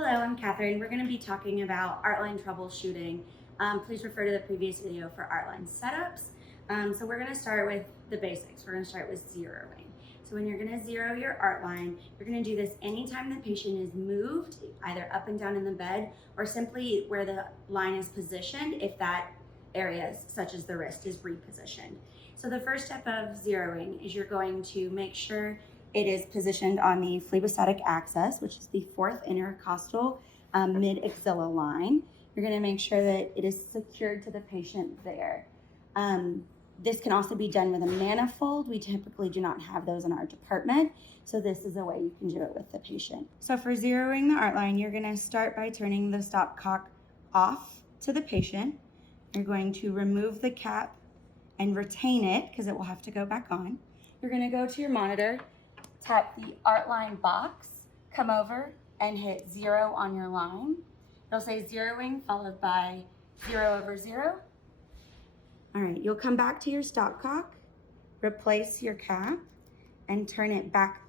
Hello, I'm Catherine. We're going to be talking about Line Troubleshooting. Please refer to the previous video for Line setups. So we're going to start with the basics. We're going to start with zeroing. So when you're going to zero your Line, you're going to do this anytime the patient is moved, either up and down in the bed, or simply where the line is positioned if that area, such as the wrist, is repositioned. So the first step of zeroing is you're going to make sure it is positioned on the phlebistatic axis, which is the fourth intercostal mid-axilla line. You're going to make sure that it is secured to the patient there. This can also be done with a manifold. We typically do not have those in our department, so this is a way you can do it with the patient. So for zeroing the Line, you're going to start by turning the stopcock off to the patient. You're going to remove the cap and retain it because it will have to go back on. You're going to go to your monitor, tap the Line box, come over and hit 0 on your line. It'll say zeroing followed by 0/0. All right, you'll come back to your stopcock, replace your cap, and turn it back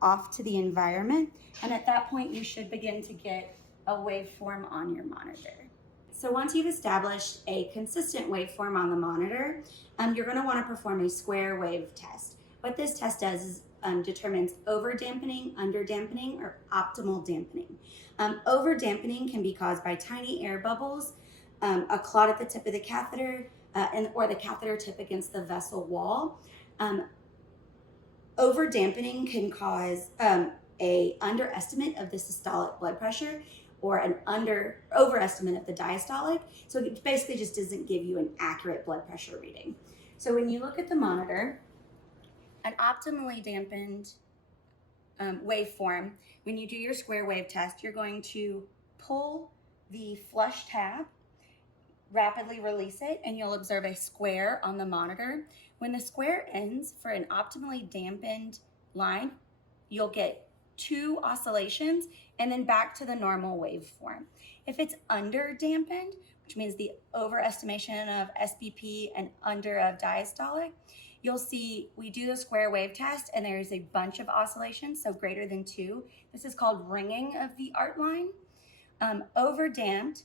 off to the environment. And at that point, you should begin to get a waveform on your monitor. So once you've established a consistent waveform on the monitor, you're going to want to perform a square wave test. What this test does is determines over dampening, under dampening, or optimal dampening. Over dampening can be caused by tiny air bubbles, a clot at the tip of the catheter, or the catheter tip against the vessel wall. Over dampening can cause a underestimate of the systolic blood pressure or an overestimate of the diastolic. So it basically just doesn't give you an accurate blood pressure reading. So when you look at the monitor, an optimally dampened waveform, when you do your square wave test, you're going to pull the flush tab, rapidly release it, and you'll observe a square on the monitor. When the square ends for an optimally dampened line, you'll get 2 oscillations and then back to the normal waveform. If it's under dampened, which means the overestimation of SBP and under of diastolic, you'll see we do the square wave test and there's a bunch of oscillations, so greater than 2. This is called ringing of the Line. Over damped,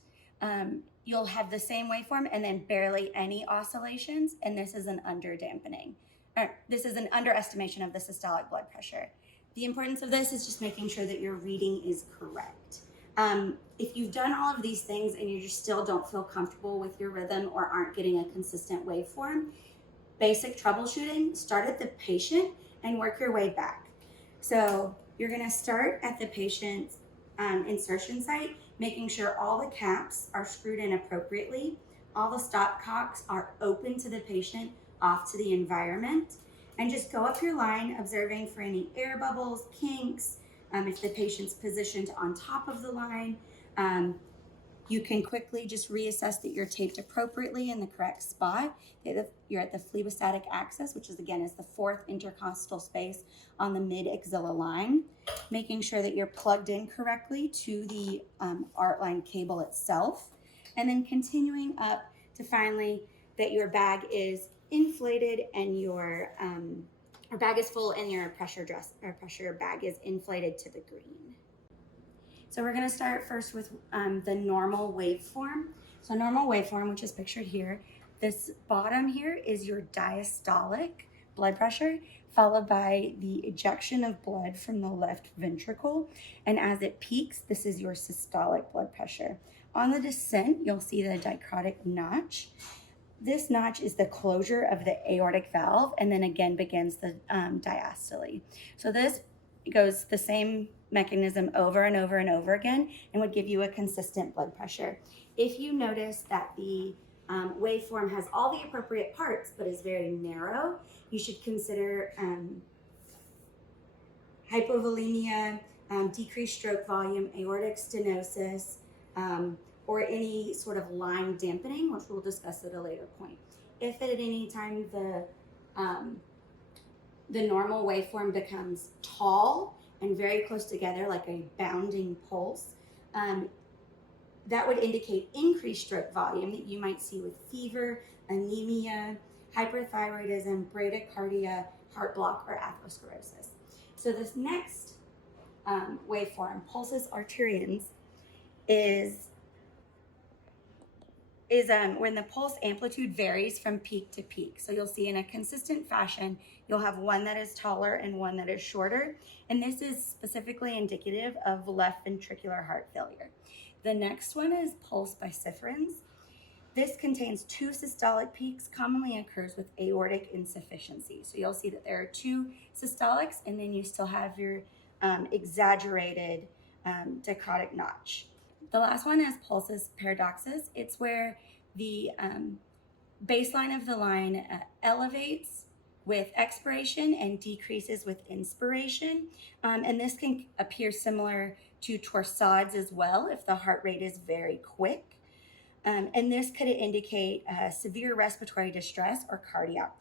you'll have the same waveform and then barely any oscillations, and this is an under dampening. This is an underestimation of the systolic blood pressure. The importance of this is just making sure that your reading is correct. If you've done all of these things and you just still don't feel comfortable with your rhythm or aren't getting a consistent waveform, basic troubleshooting, start at the patient and work your way back. So you're going to start at the patient's insertion site, making sure all the caps are screwed in appropriately, all the stopcocks are open to the patient, off to the environment, and just go up your line, observing for any air bubbles, kinks. If the patient's positioned on top of the line, you can quickly just reassess that you're taped appropriately in the correct spot. You're at the phlebistatic axis, which is again is the fourth intercostal space on the mid-axilla line. Making sure that you're plugged in correctly to the Line cable itself, and then continuing up to finally that your bag is inflated and your bag is full and your pressure bag is inflated to the green. So we're going to start first with the normal waveform. So normal waveform, which is pictured here, this bottom here is your diastolic blood pressure, followed by the ejection of blood from the left ventricle. And as it peaks, this is your systolic blood pressure. On the descent, you'll see the dichrotic notch. This notch is the closure of the aortic valve and then again begins the diastole. So this goes the same mechanism over and over and over again and would give you a consistent blood pressure. If you notice that the waveform has all the appropriate parts but is very narrow, you should consider hypovolemia, decreased stroke volume, aortic stenosis, or any sort of line dampening, which we'll discuss at a later point. If at any time the normal waveform becomes tall and very close together, like a bounding pulse, that would indicate increased stroke volume that you might see with fever, anemia, hyperthyroidism, bradycardia, heart block, or atherosclerosis. So this next waveform, pulsus arteriens, is when the pulse amplitude varies from peak to peak. So you'll see in a consistent fashion, you'll have one that is taller and one that is shorter. And this is specifically indicative of left ventricular heart failure. The next one is pulse biciferance. This contains two systolic peaks, commonly occurs with aortic insufficiency. So you'll see that there are two systolics, and then you still have your exaggerated dichrotic notch. The last one is pulsus paradoxus. It's where the baseline of the line elevates with expiration and decreases with inspiration. And this can appear similar to torsades as well if the heart rate is very quick. And this could indicate severe respiratory distress or cardiac